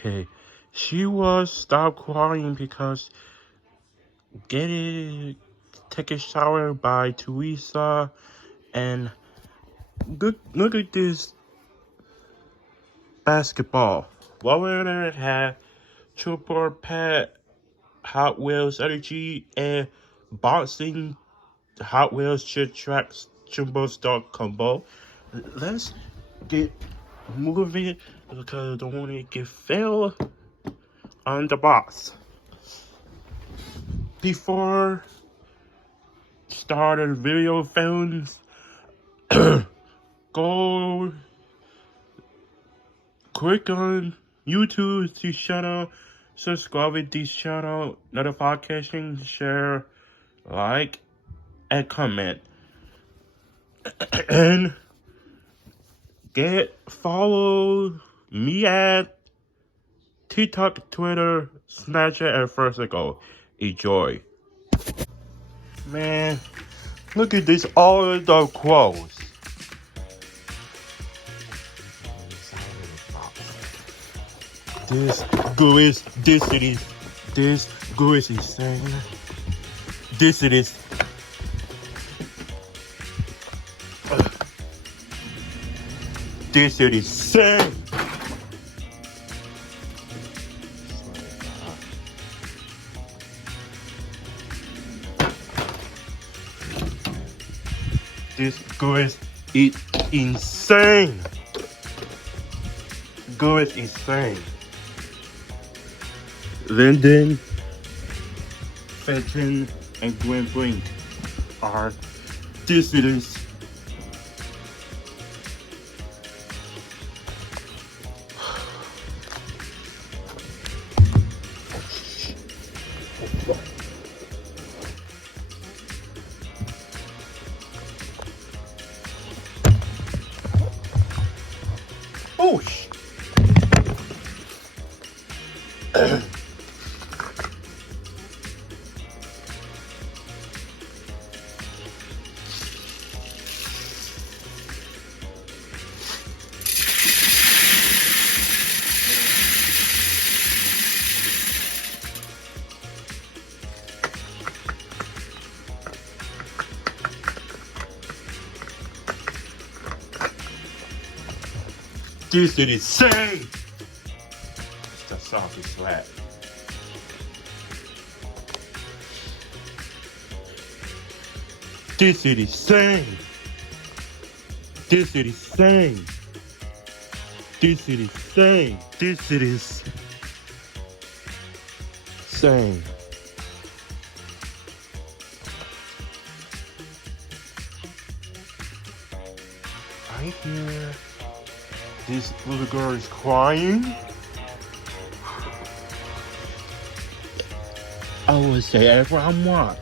Okay, she was stopped crying because take a shower by Teresa, and look at this basketball. Warrior had Triple Pet, Hot Wheels Energy, and boxing Hot Wheels Shit Tracks Jumbo Stock Combo. Let's get moving because I don't want to get failed on the box. Before starting video films, go click on YouTube to channel, subscribe to this channel, notifications, share, like, and comment. And follow me at TikTok, Twitter, Snapchat, and First Enjoy. Man, look at this, all of the quotes. This girl is insane. This it is. This it is insane. This girl is insane. Girl is insane. Lyndon, Fenton, and Gwen Brink are dissidents. Oh, this is insane. It's the softest slap. This is insane. This is insane. This is insane. This is insane. I hear this little girl is crying. I would say everyone.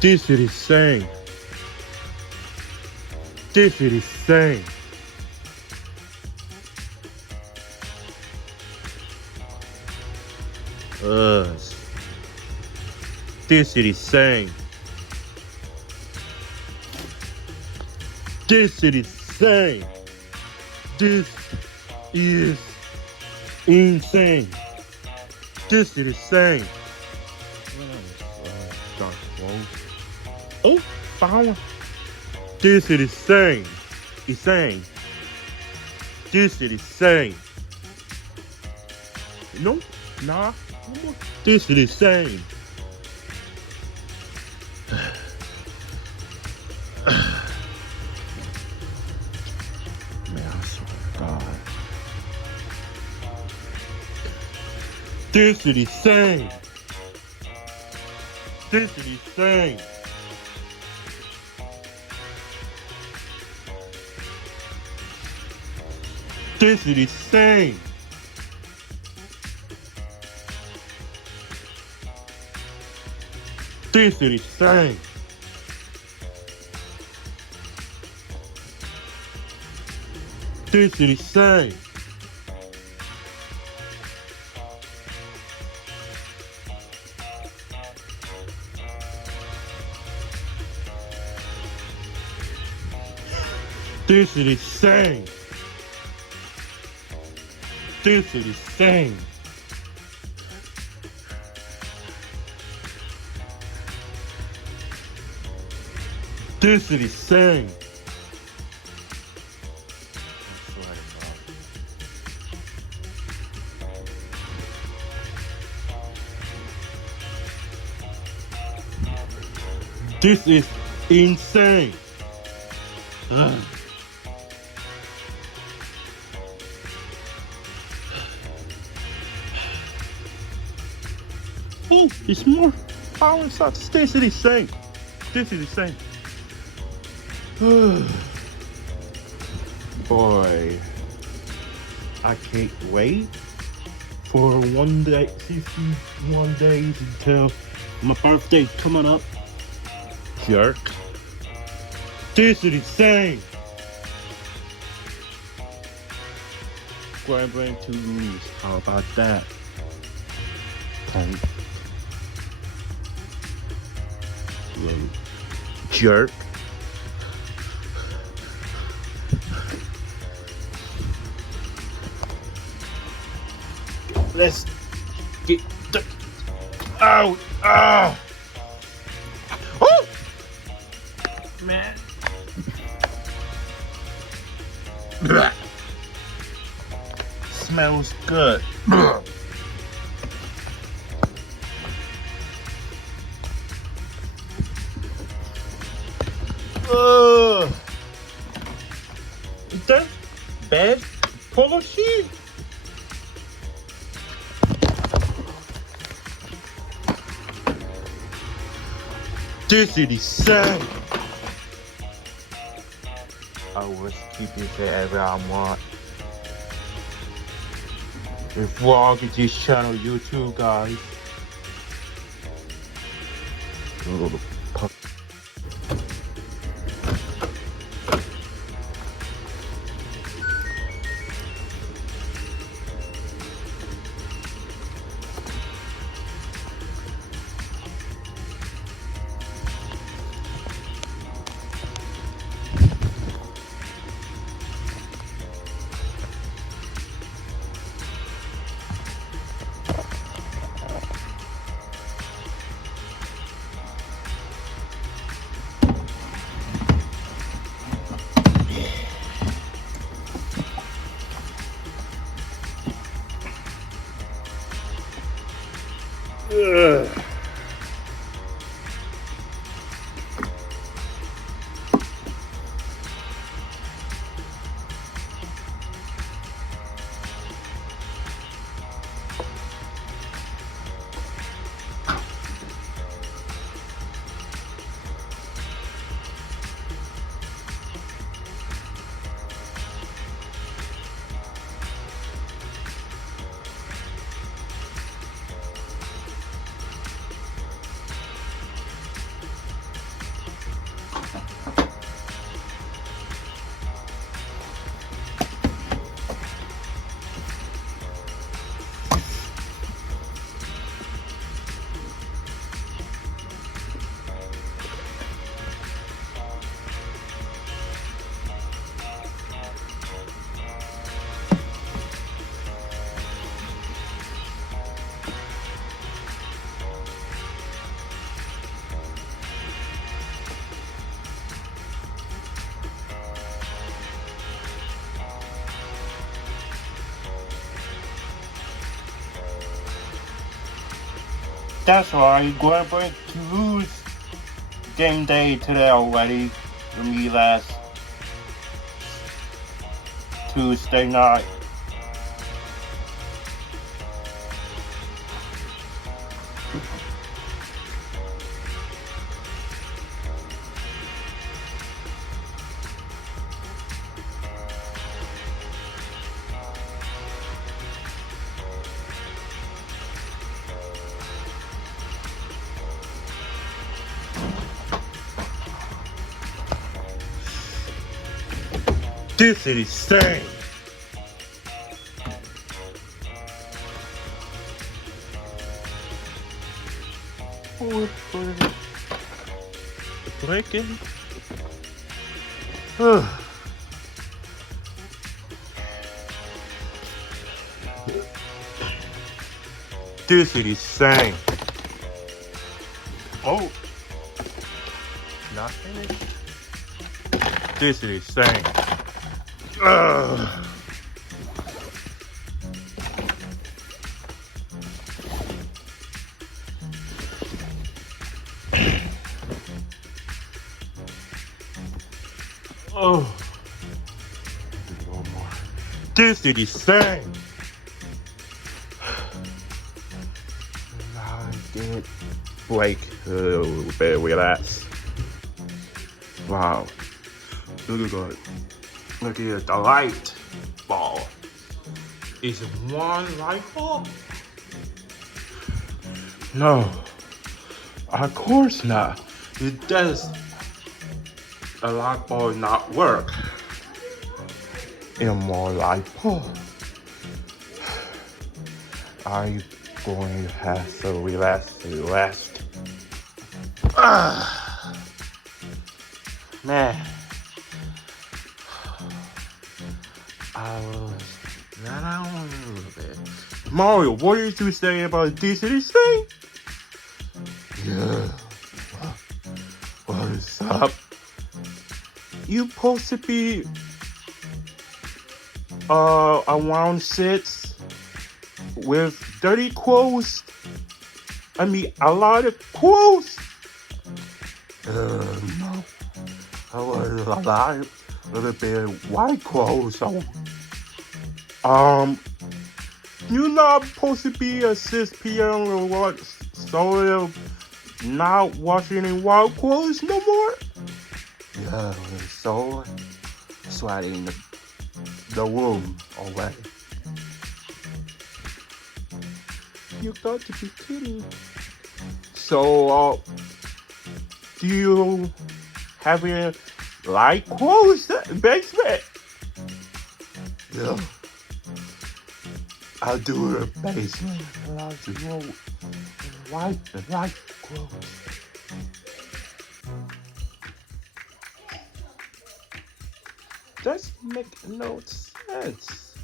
This is insane. This is insane. This is insane. This is insane. This is insane. This is insane. Oh, found one. This is insane. Insane. This is insane. No, nah, no more. This is insane. This is insane. This is insane. This is insane. This is insane. This is insane. This is insane. This is insane. This is insane. This is insane. Oh, it's more power inside. This is insane. This is insane. Boy, I can't wait for 61 days until my birthday coming up. Jerk. This is insane. Grand Brain 2 rules. How about that? Jerk. Let's get the out. Ah. Oh, man. Smells good. That bad polo sheet. This is insane. I was keeping it wherever I want. And vlogging this channel, YouTube, guys. Little pup. That's right, Grand Brain 2's game day today already for me last Tuesday night. This is insane. Oh, it's breaking. This is insane. Oh, not finished. This is insane. Ugh. Oh, one more. This is insane. I did break. Better relax. Wow. Look at that. Look at the light ball. Is it one light bulb? No. Of course not. It does. A light bulb not work. In more light bulb. I'm going to have to relax. Man. I will let out a little bit. Mario, what did you say about this thing? Yeah. What is up? You supposed to be around 6 with dirty clothes. I mean a lot of clothes. No. I was a little bit of white clothes. You're not supposed to be at 6 p.m. or what? Sort of not washing any white clothes no more. Yeah, so sweaty in the room already. You got to be kidding. So, do you have any light clothes in the basement? Yeah. I'll do a basement. I'll do light clothes. That make no sense.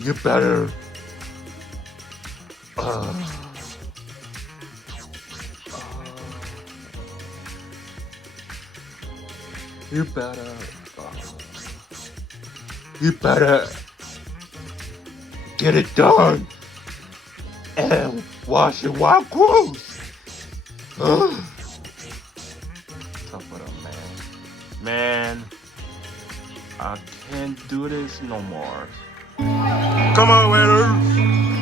You better you better get it done and wash your white clothes. Tough it up, man. I can't do this no more. Come on, waiter.